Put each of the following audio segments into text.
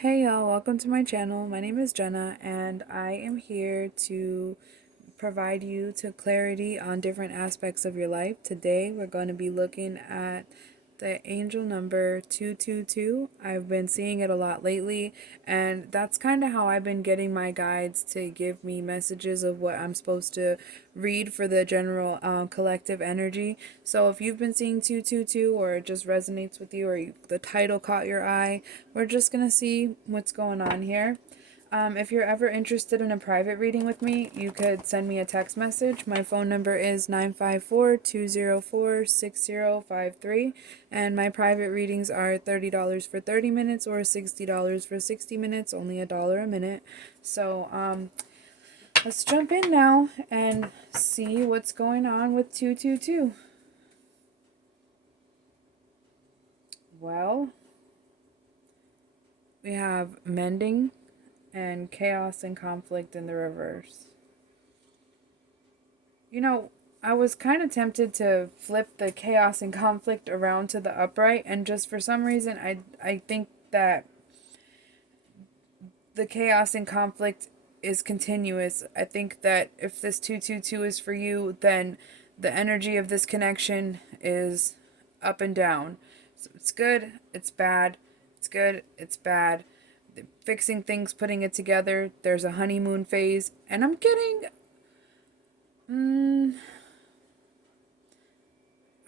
Hey y'all, welcome to my channel. My name is Jenna and I am here to provide you to clarity on different aspects of your life. Today we're going to be looking at the angel number 222. I've been seeing it a lot lately, and that's kind of how I've been getting my guides to give me messages of what I'm supposed to read for the general collective energy. So if you've been seeing 222 or it just resonates with you, or the title caught your eye, we're just going to see what's going on here. If you're ever interested in a private reading with me, you could send me a text message. My phone number is 954-204-6053, and my private readings are $30 for 30 minutes or $60 for 60 minutes, only $1 a minute. So, let's jump in now and see what's going on with 222. Well, we have mending and chaos and conflict in the reverse. You know, I was kind of tempted to flip the chaos and conflict around to the upright, and just for some reason, I think that the chaos and conflict is continuous. I think that if this 222 is for you, then the energy of this connection is up and down. So it's good, it's bad, it's good, it's bad. Fixing things, putting it together, there's a honeymoon phase, and I'm getting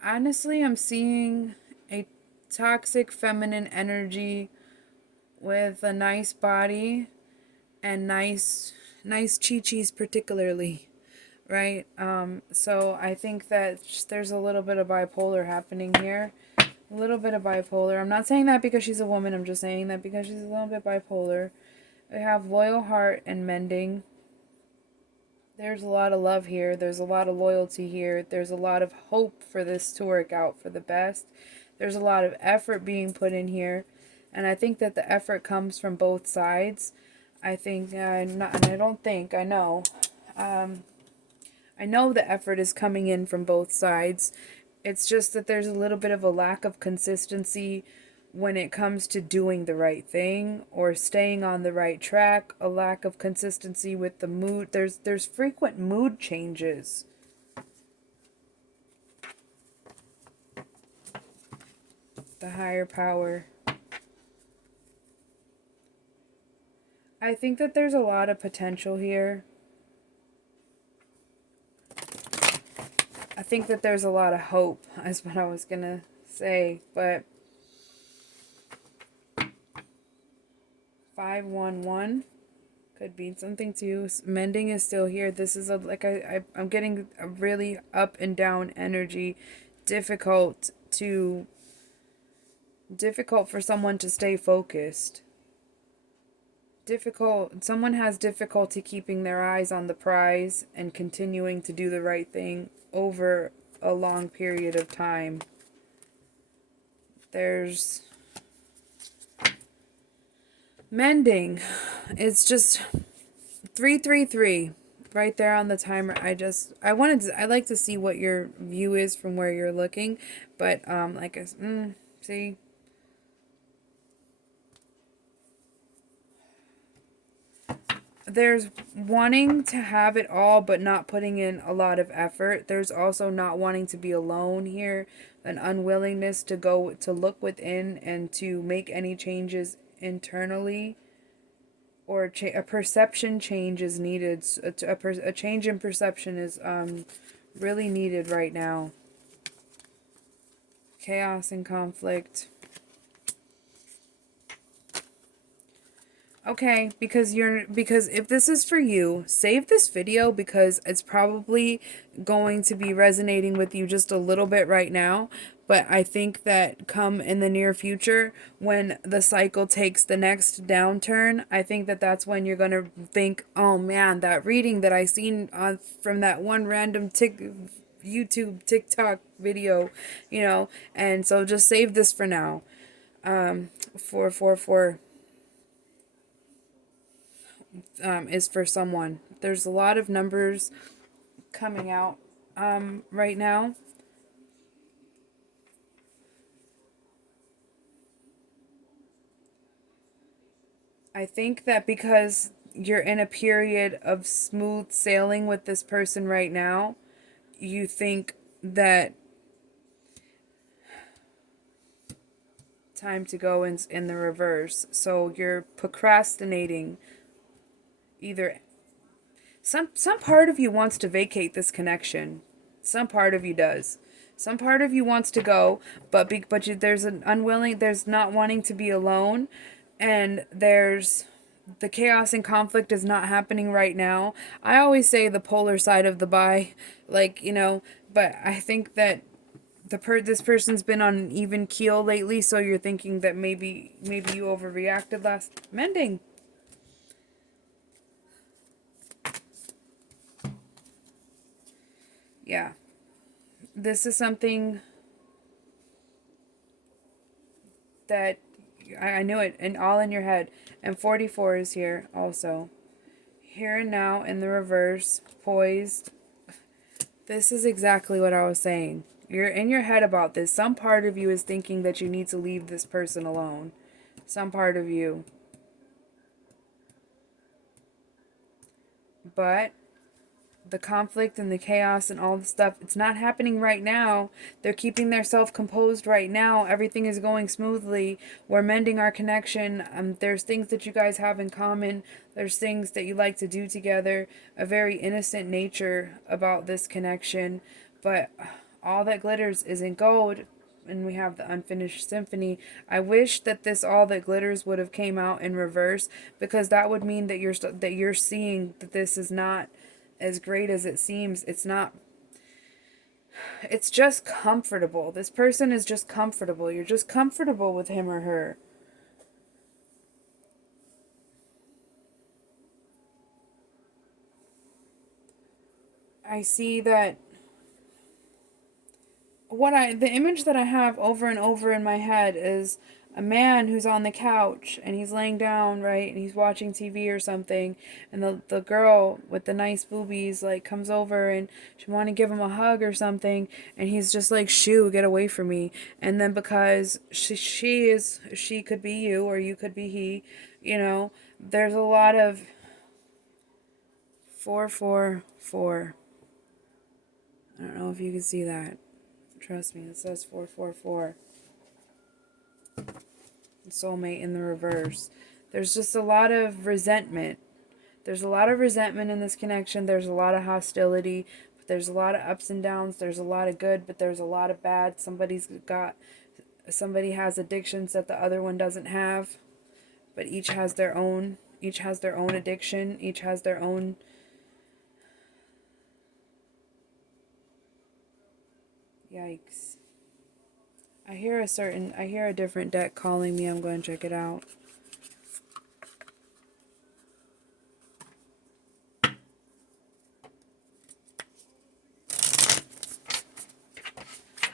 honestly, I'm seeing a toxic feminine energy with a nice body and nice chi-chis particularly, right? So I think that there's a little bit of bipolar happening here. A little bit of bipolar. I'm not saying that because she's a woman, I'm just saying that because she's a little bit bipolar. We have loyal heart and mending. There's a lot of love here. There's a lot of loyalty here. There's a lot of hope for this to work out for the best. There's a lot of effort being put in here. And I think that the effort comes from both sides. I think, not, and I don't think, I know. I know the effort is coming in from both sides. It's just that there's a little bit of a lack of consistency when it comes to doing the right thing or staying on the right track, a lack of consistency with the mood. There's frequent mood changes. The higher power. I think that there's a lot of potential here. I think that there's a lot of hope, is what I was gonna say, but 511 could be something too. Mending is still here. This is I'm getting a really up and down energy. Difficult for someone to stay focused. Someone has difficulty keeping their eyes on the prize and continuing to do the right thing over a long period of time. There's mending. It's just 333 right there on the timer. I like to see what your view is from where you're looking, but see, there's wanting to have it all but not putting in a lot of effort. There's also not wanting to be alone here, an unwillingness to go to look within and to make any changes internally, or a perception change is needed. A change in perception is really needed right now. Chaos and conflict. Okay, because if this is for you, save this video because it's probably going to be resonating with you just a little bit right now. But I think that come in the near future, when the cycle takes the next downturn, I think that that's when you're going to think, oh man, that reading that I seen from that one random YouTube, TikTok video, and so just save this for now. 444. Is for someone. There's a lot of numbers coming out right now. I think that because you're in a period of smooth sailing with this person right now, you think that time to go in the reverse. So you're procrastinating. Either some part of you wants to vacate this connection. Some part of you does. Some part of you wants to go, there's an unwilling, there's not wanting to be alone, and there's the chaos and conflict is not happening right now. I always say the polar side of the bi, like, but I think that this person's been on an even keel lately, so you're thinking that maybe you overreacted last mending. Yeah. This is something that I knew it, and all in your head. And 44 is here also. Here and now in the reverse, poised. This is exactly what I was saying. You're in your head about this. Some part of you is thinking that you need to leave this person alone. Some part of you. But the conflict and the chaos and all the stuff, it's not happening right now. They're keeping their self composed right now. Everything is going smoothly. We're mending our connection. There's things that you guys have in common. There's things that you like to do together. A very innocent nature about this connection. But all that glitters isn't gold. And we have the unfinished symphony. I wish that this all that glitters would have came out in reverse, because that would mean that you're seeing that this is not as great as it seems. It's not. It's just comfortable. This person is just comfortable. You're just comfortable with him or her. I see that the image that I have over and over in my head is a man who's on the couch and he's laying down, right, and he's watching TV or something, and the girl with the nice boobies like comes over and she want to give him a hug or something, and he's just like, shoo, get away from me. And then because she could be you or you could be he, there's a lot of 444. I don't know if you can see that. Trust me, it says 444. Soulmate in the reverse. There's just a lot of resentment. There's a lot of resentment in this connection. There's a lot of hostility. But there's a lot of ups and downs. There's a lot of good, but there's a lot of bad. Somebody has addictions that the other one doesn't have, but each has their own. Each has their own addiction. Each has their own. Yikes. I hear a different deck calling me. I'm going to check it out.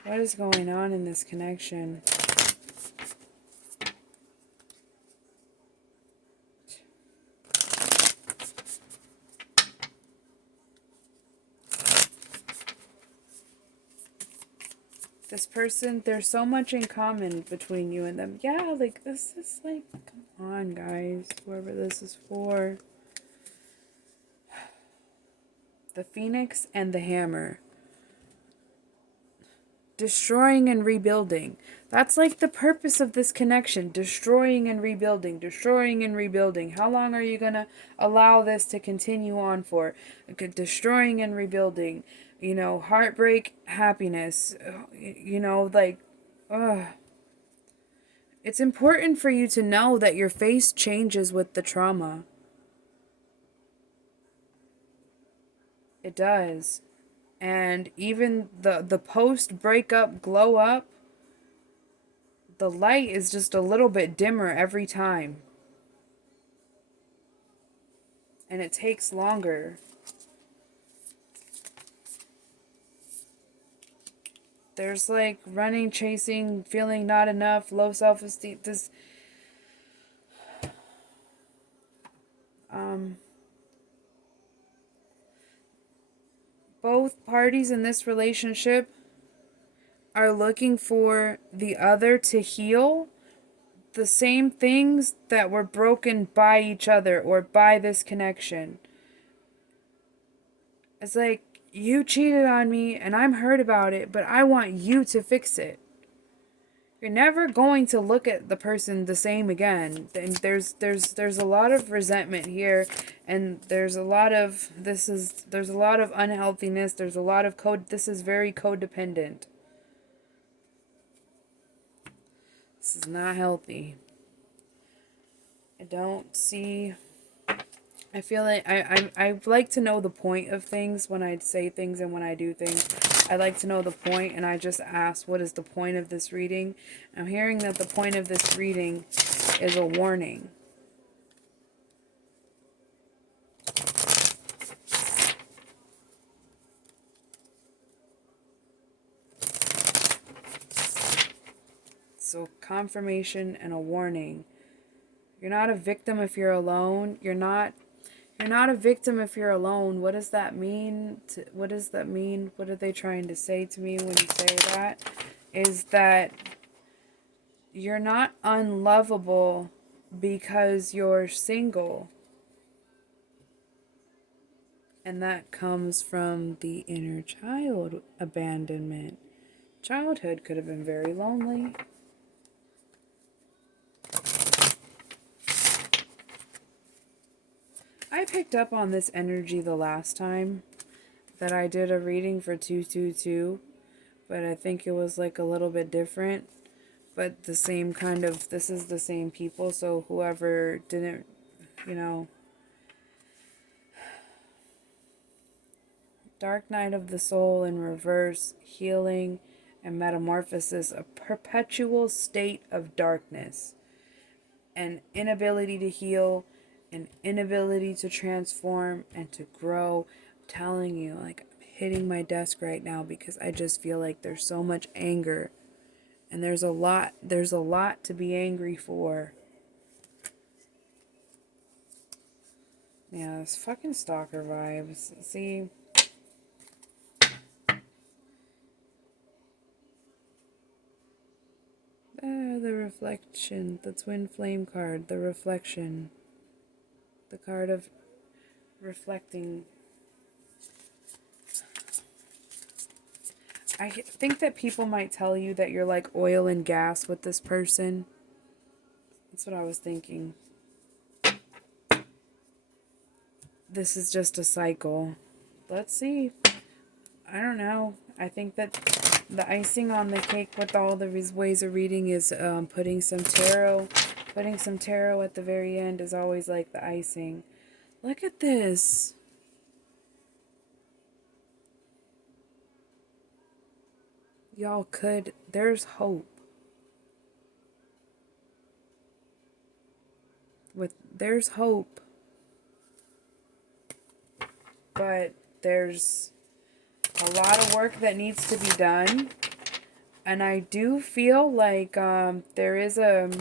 What is going on in this connection? This person, there's so much in common between you and them. Yeah, like, this is like, come on, guys. Whoever this is for. The Phoenix and the Hammer. Destroying and rebuilding. That's like the purpose of this connection. Destroying and rebuilding. Destroying and rebuilding. How long are you going to allow this to continue on for? Destroying and rebuilding. Heartbreak, happiness. Ugh. It's important for you to know that your face changes with the trauma. It does. And even the post breakup glow up, the light is just a little bit dimmer every time. And it takes longer. There's like running, chasing, feeling not enough, low self-esteem. Both parties in this relationship are looking for the other to heal, the same things that were broken by each other or by this connection. It's like, you cheated on me and I'm hurt about it, but I want you to fix it. You're never going to look at the person the same again. And there's a lot of resentment here, and there's a lot of there's a lot of unhealthiness. There's a lot of this is very codependent. This is not healthy. I don't see. I feel like I like to know the point of things when I say things and when I do things. I like to know the point, and I just asked, what is the point of this reading? I'm hearing that the point of this reading is a warning. So confirmation and a warning. You're not a victim if you're alone. You're not a victim if you're alone. What does that mean? What does that mean? What are they trying to say to me when you say that? Is that you're not unlovable because you're single. And that comes from the inner child abandonment. Childhood could have been very lonely. I picked up on this energy the last time that I did a reading for 222, but I think it was like a little bit different, but the same kind of, this is the same people, so whoever didn't, you know, Dark Night of the Soul in reverse, healing and metamorphosis, a perpetual state of darkness, an inability to heal, an inability to transform and to grow. I'm telling you, like, I'm hitting my desk right now because I just feel like there's so much anger, and there's a lot to be angry for. Yeah, this fucking stalker vibes. See, the reflection, the twin flame card, the reflection, the card of reflecting. I think that people might tell you that you're like oil and gas with this person. That's what I was thinking. This is just a cycle. Let's see. I don't know. I think that the icing on the cake with all the ways of reading is putting some tarot. Putting some tarot at the very end is always like the icing. Look at this. Y'all could. There's hope. There's hope. But there's a lot of work that needs to be done. And I do feel like there is a...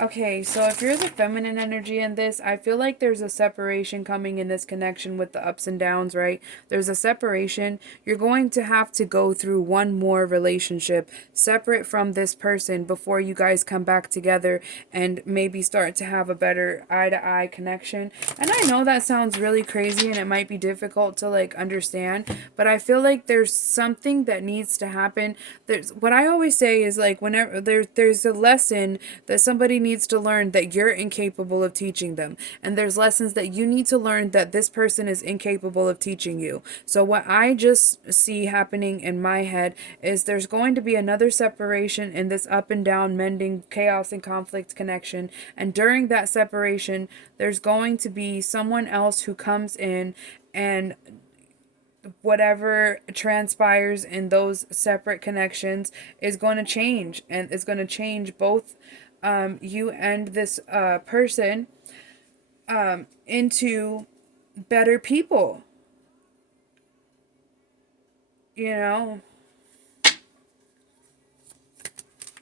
Okay, so if you're the feminine energy in this, I feel like there's a separation coming in this connection with the ups and downs, right? There's a separation. You're going to have to go through one more relationship separate from this person before you guys come back together and maybe start to have a better eye-to-eye connection. And I know that sounds really crazy and it might be difficult to like understand, but I feel like there's something that needs to happen. There's what I always say is like whenever there's a lesson that somebody needs to learn that you're incapable of teaching them. And there's lessons that you need to learn that this person is incapable of teaching you. So what I just see happening in my head is there's going to be another separation in this up and down, mending, chaos and conflict connection. And during that separation, there's going to be someone else who comes in, and whatever transpires in those separate connections is going to change, and it's going to change both you and this person into better people, you know,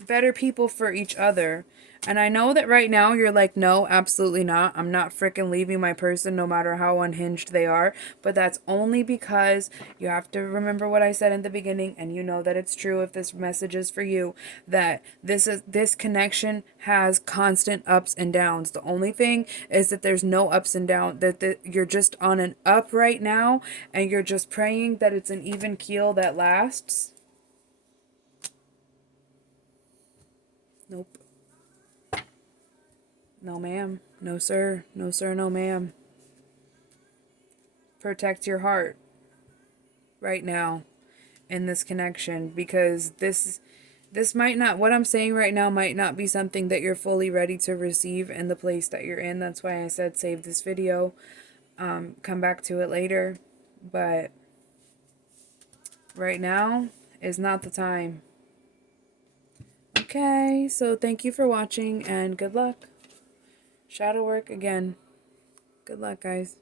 better people for each other. And I know that right now you're like, no, absolutely not. I'm not freaking leaving my person no matter how unhinged they are. But that's only because you have to remember what I said in the beginning, and you know that it's true if this message is for you, that this connection has constant ups and downs. The only thing is that there's no ups and downs, that you're just on an up right now, and you're just praying that it's an even keel that lasts. Nope. No, ma'am. No, sir. No, sir. No, ma'am. Protect your heart right now in this connection, because this might not, what I'm saying right now might not be something that you're fully ready to receive in the place that you're in. That's why I said save this video, come back to it later. But right now is not the time. Okay, so thank you for watching and good luck. Shadow work again. Good luck, guys.